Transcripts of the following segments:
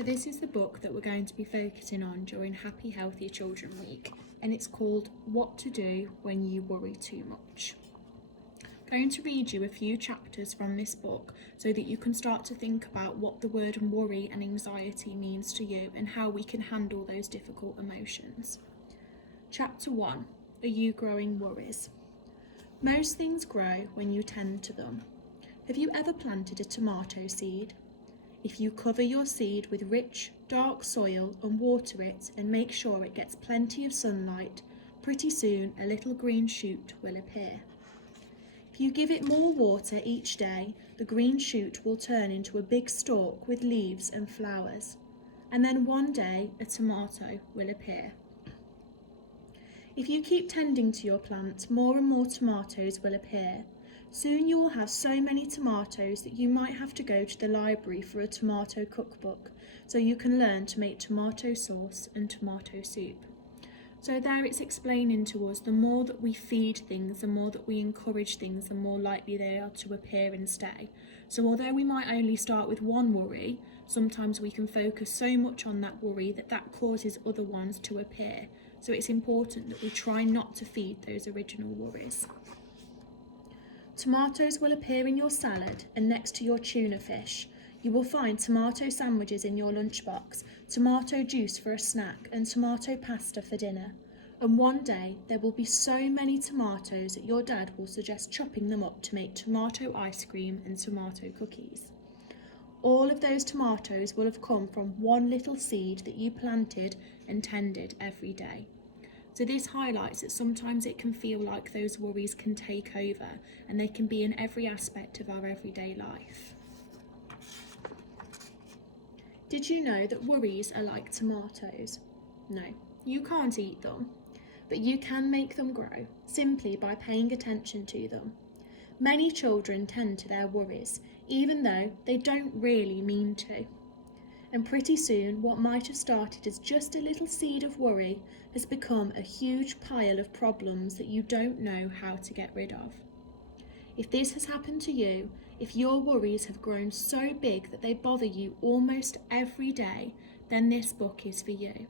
So this is the book that we're going to be focusing on during Happy Healthy Children Week, and it's called What to Do When You Worry Too Much. I'm going to read you a few chapters from this book so that you can start to think about what the word worry and anxiety means to you and how we can handle those difficult emotions. Chapter 1. Are you growing worries? Most things grow when you tend to them. Have you ever planted a tomato seed? If you cover your seed with rich, dark soil and water it and make sure it gets plenty of sunlight, pretty soon a little green shoot will appear. If you give it more water each day, the green shoot will turn into a big stalk with leaves and flowers. And then one day a tomato will appear. If you keep tending to your plant, more and more tomatoes will appear. Soon you will have so many tomatoes that you might have to go to the library for a tomato cookbook so you can learn to make tomato sauce and tomato soup. So there it's explaining to us the more that we feed things, the more that we encourage things, the more likely they are to appear and stay. So although we might only start with one worry, sometimes we can focus so much on that worry that causes other ones to appear. So it's important that we try not to feed those original worries. Tomatoes will appear in your salad and next to your tuna fish. You will find tomato sandwiches in your lunchbox, tomato juice for a snack and tomato pasta for dinner. And one day there will be so many tomatoes that your dad will suggest chopping them up to make tomato ice cream and tomato cookies. All of those tomatoes will have come from one little seed that you planted and tended every day. So this highlights that sometimes it can feel like those worries can take over and they can be in every aspect of our everyday life. Did you know that worries are like tomatoes? No, you can't eat them, but you can make them grow simply by paying attention to them. Many children tend to their worries, even though they don't really mean to. And pretty soon, what might have started as just a little seed of worry has become a huge pile of problems that you don't know how to get rid of. If this has happened to you, if your worries have grown so big that they bother you almost every day, then this book is for you.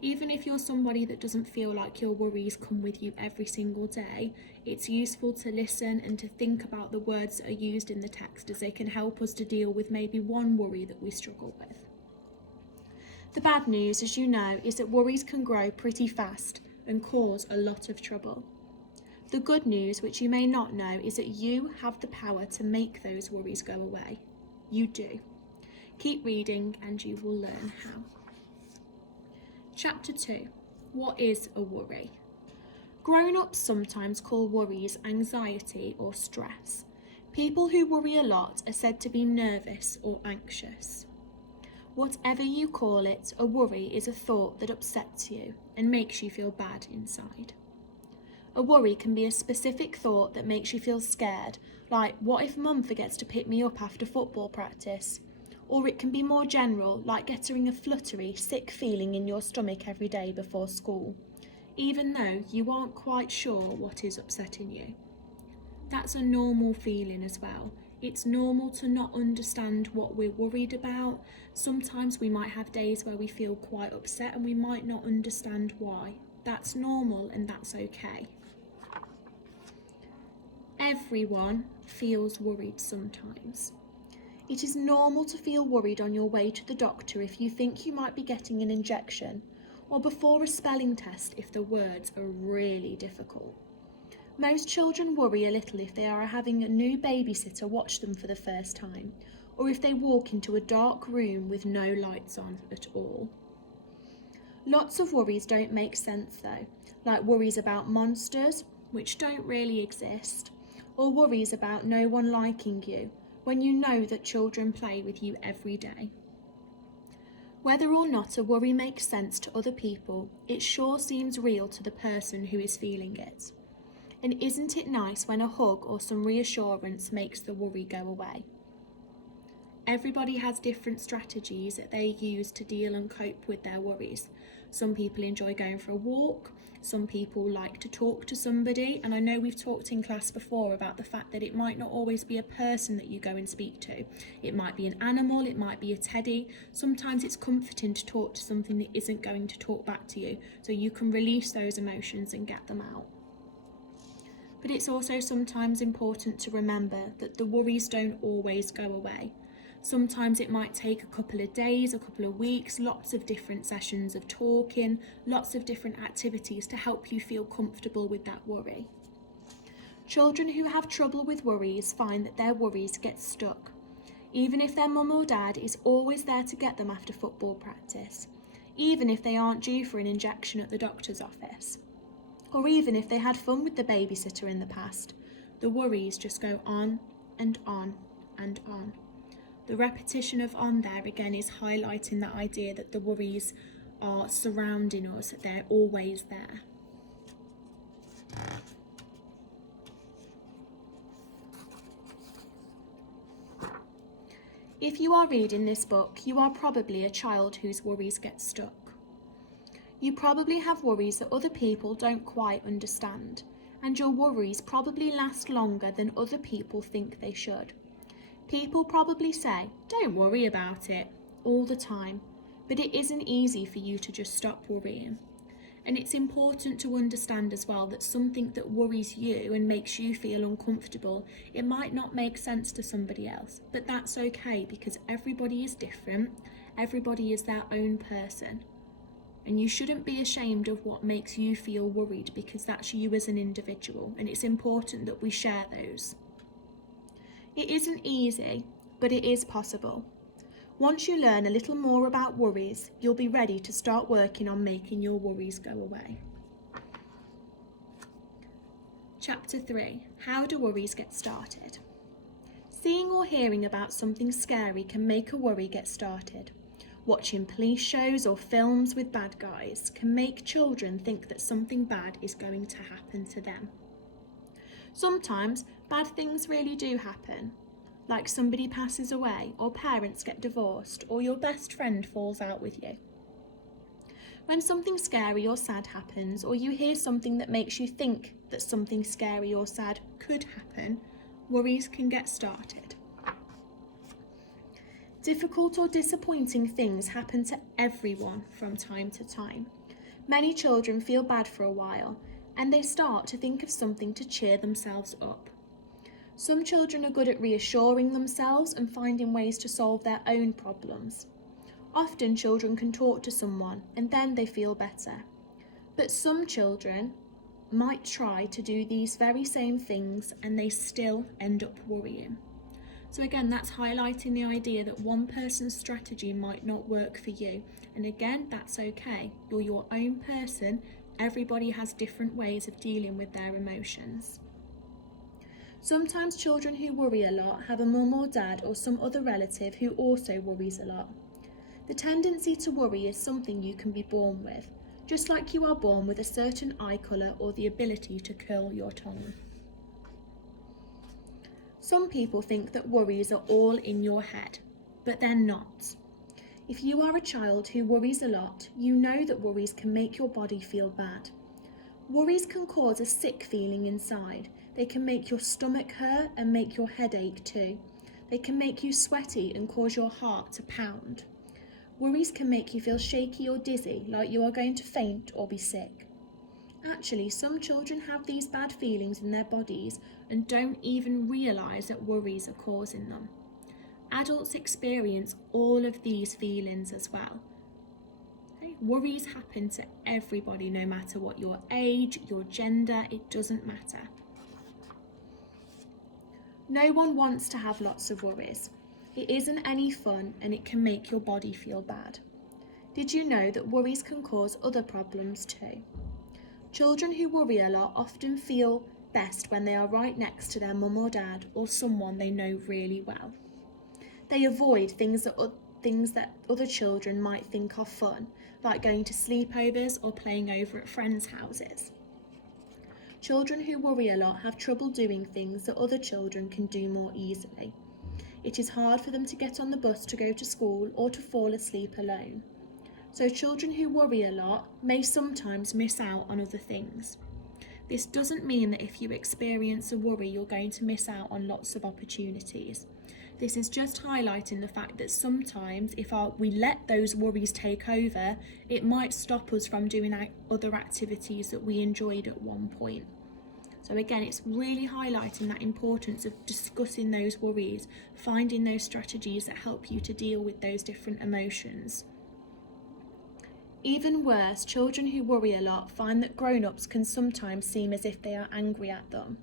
Even if you're somebody that doesn't feel like your worries come with you every single day, it's useful to listen and to think about the words that are used in the text as they can help us to deal with maybe one worry that we struggle with. The bad news, as you know, is that worries can grow pretty fast and cause a lot of trouble. The good news, which you may not know, is that you have the power to make those worries go away. You do. Keep reading and you will learn how. Chapter 2. What is a worry? Grown-ups sometimes call worries anxiety or stress. People who worry a lot are said to be nervous or anxious. Whatever you call it, a worry is a thought that upsets you and makes you feel bad inside. A worry can be a specific thought that makes you feel scared, like what if mum forgets to pick me up after football practice? Or it can be more general, like getting a fluttery, sick feeling in your stomach every day before school, even though you aren't quite sure what is upsetting you. That's a normal feeling as well. It's normal to not understand what we're worried about. Sometimes we might have days where we feel quite upset and we might not understand why. That's normal and that's okay. Everyone feels worried sometimes. It is normal to feel worried on your way to the doctor if you think you might be getting an injection, or before a spelling test if the words are really difficult. Most children worry a little if they are having a new babysitter watch them for the first time, or if they walk into a dark room with no lights on at all. Lots of worries don't make sense though, like worries about monsters, which don't really exist, or worries about no one liking you, when you know that children play with you every day. Whether or not a worry makes sense to other people, it sure seems real to the person who is feeling it. And isn't it nice when a hug or some reassurance makes the worry go away? Everybody has different strategies that they use to deal and cope with their worries. Some people enjoy going for a walk, some people like to talk to somebody, and I know we've talked in class before about the fact that it might not always be a person that you go and speak to. It might be an animal, it might be a teddy. Sometimes it's comforting to talk to something that isn't going to talk back to you, so you can release those emotions and get them out. But it's also sometimes important to remember that the worries don't always go away. Sometimes it might take a couple of days, a couple of weeks, lots of different sessions of talking, lots of different activities to help you feel comfortable with that worry. Children who have trouble with worries find that their worries get stuck, even if their mum or dad is always there to get them after football practice, even if they aren't due for an injection at the doctor's office, or even if they had fun with the babysitter in the past. The worries just go on and on and on. The repetition of on there again is highlighting that idea that the worries are surrounding us, that they're always there. If you are reading this book, you are probably a child whose worries get stuck. You probably have worries that other people don't quite understand, and your worries probably last longer than other people think they should. People probably say, "Don't worry about it," all the time, but it isn't easy for you to just stop worrying. And it's important to understand as well that something that worries you and makes you feel uncomfortable, it might not make sense to somebody else, but that's okay because everybody is different, everybody is their own person. And you shouldn't be ashamed of what makes you feel worried because that's you as an individual, and it's important that we share those. It isn't easy, but it is possible. Once you learn a little more about worries, you'll be ready to start working on making your worries go away. Chapter 3. How do worries get started? Seeing or hearing about something scary can make a worry get started. Watching police shows or films with bad guys can make children think that something bad is going to happen to them. Sometimes bad things really do happen, like somebody passes away, or parents get divorced, or your best friend falls out with you. When something scary or sad happens, or you hear something that makes you think that something scary or sad could happen, worries can get started. Difficult or disappointing things happen to everyone from time to time. Many children feel bad for a while, and they start to think of something to cheer themselves up. Some children are good at reassuring themselves and finding ways to solve their own problems. Often children can talk to someone and then they feel better. But some children might try to do these very same things and they still end up worrying. So again, that's highlighting the idea that one person's strategy might not work for you. And again, that's okay. You're your own person. Everybody has different ways of dealing with their emotions. Sometimes children who worry a lot have a mum or dad or some other relative who also worries a lot. The tendency to worry is something you can be born with, just like you are born with a certain eye colour or the ability to curl your tongue. Some people think that worries are all in your head, but they're not. If you are a child who worries a lot, you know that worries can make your body feel bad. Worries can cause a sick feeling inside. They can make your stomach hurt and make your head ache too. They can make you sweaty and cause your heart to pound. Worries can make you feel shaky or dizzy, like you are going to faint or be sick. Actually, some children have these bad feelings in their bodies and don't even realise that worries are causing them. Adults experience all of these feelings as well. Okay? Worries happen to everybody, no matter what your age, your gender, it doesn't matter. No one wants to have lots of worries. It isn't any fun and it can make your body feel bad. Did you know that worries can cause other problems too? Children who worry a lot often feel best when they are right next to their mum or dad or someone they know really well. They avoid things that other children might think are fun, like going to sleepovers or playing over at friends' houses. Children who worry a lot have trouble doing things that other children can do more easily. It is hard for them to get on the bus to go to school or to fall asleep alone. So children who worry a lot may sometimes miss out on other things. This doesn't mean that if you experience a worry, you're going to miss out on lots of opportunities. This is just highlighting the fact that sometimes if we let those worries take over, it might stop us from doing other activities that we enjoyed at one point. So again, it's really highlighting that importance of discussing those worries, finding those strategies that help you to deal with those different emotions. Even worse, children who worry a lot find that grown-ups can sometimes seem as if they are angry at them.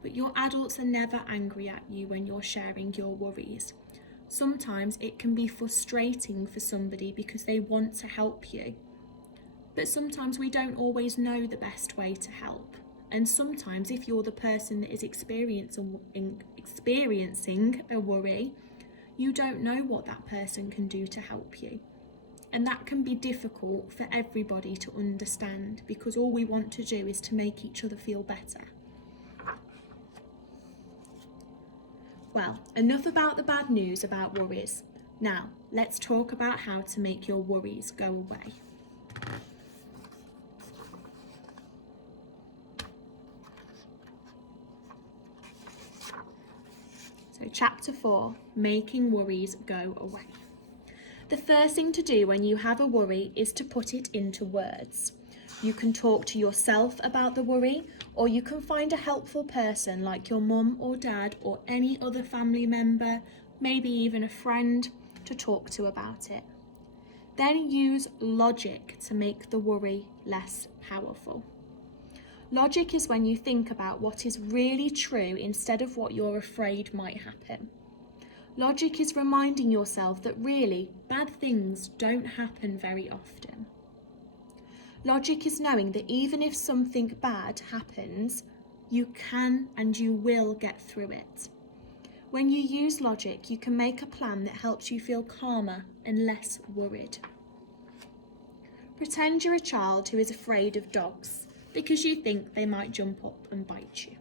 But your adults are never angry at you when you're sharing your worries. Sometimes it can be frustrating for somebody because they want to help you. But sometimes we don't always know the best way to help. And sometimes if you're the person that is experiencing a worry, you don't know what that person can do to help you. And that can be difficult for everybody to understand because all we want to do is to make each other feel better. Well, enough about the bad news about worries. Now, let's talk about how to make your worries go away. So, Chapter 4, Making Worries Go Away. The first thing to do when you have a worry is to put it into words. You can talk to yourself about the worry, or you can find a helpful person like your mum or dad or any other family member, maybe even a friend, to talk to about it. Then use logic to make the worry less powerful. Logic is when you think about what is really true instead of what you're afraid might happen. Logic is reminding yourself that really bad things don't happen very often. Logic is knowing that even if something bad happens, you can and you will get through it. When you use logic, you can make a plan that helps you feel calmer and less worried. Pretend you're a child who is afraid of dogs because you think they might jump up and bite you.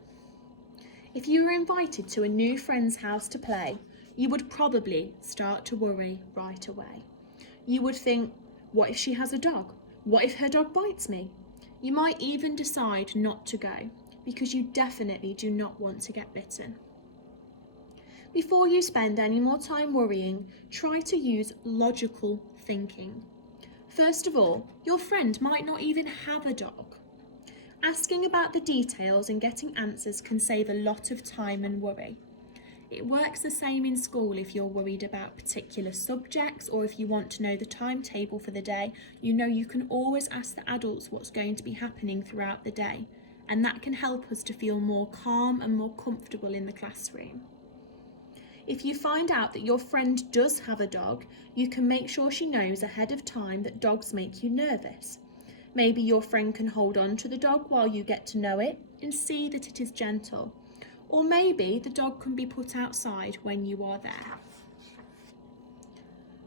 If you were invited to a new friend's house to play, you would probably start to worry right away. You would think, what if she has a dog? What if her dog bites me? You might even decide not to go because you definitely do not want to get bitten. Before you spend any more time worrying, try to use logical thinking. First of all, your friend might not even have a dog. Asking about the details and getting answers can save a lot of time and worry. It works the same in school if you're worried about particular subjects or if you want to know the timetable for the day. You know you can always ask the adults what's going to be happening throughout the day, and that can help us to feel more calm and more comfortable in the classroom. If you find out that your friend does have a dog, you can make sure she knows ahead of time that dogs make you nervous. Maybe your friend can hold on to the dog while you get to know it and see that it is gentle. Or maybe the dog can be put outside when you are there.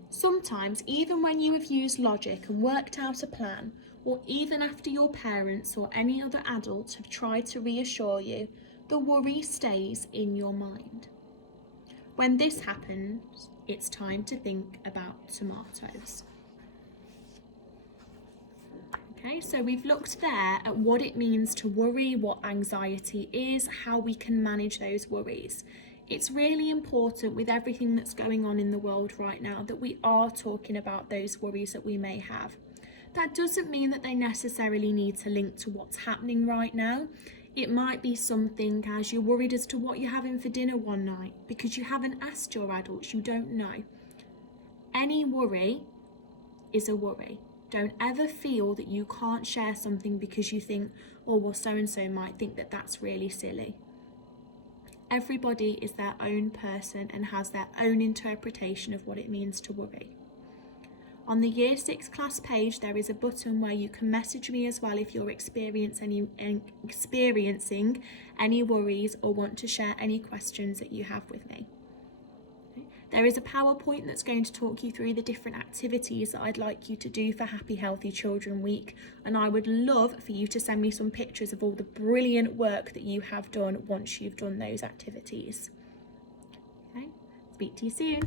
Sometimes, even when you have used logic and worked out a plan, or even after your parents or any other adult have tried to reassure you, the worry stays in your mind. When this happens, it's time to think about tomatoes. Okay, so we've looked there at what it means to worry, what anxiety is, how we can manage those worries. It's really important with everything that's going on in the world right now that we are talking about those worries that we may have. That doesn't mean that they necessarily need to link to what's happening right now. It might be something as you're worried as to what you're having for dinner one night because you haven't asked your adults, you don't know. Any worry is a worry. Don't ever feel that you can't share something because you think, oh, well, so-and-so might think that that's really silly. Everybody is their own person and has their own interpretation of what it means to worry. On the Year 6 class page, there is a button where you can message me as well if you're experiencing any worries or want to share any questions that you have with me. There is a PowerPoint that's going to talk you through the different activities that I'd like you to do for Happy Healthy Children Week, and I would love for you to send me some pictures of all the brilliant work that you have done once you've done those activities. Okay? Speak to you soon.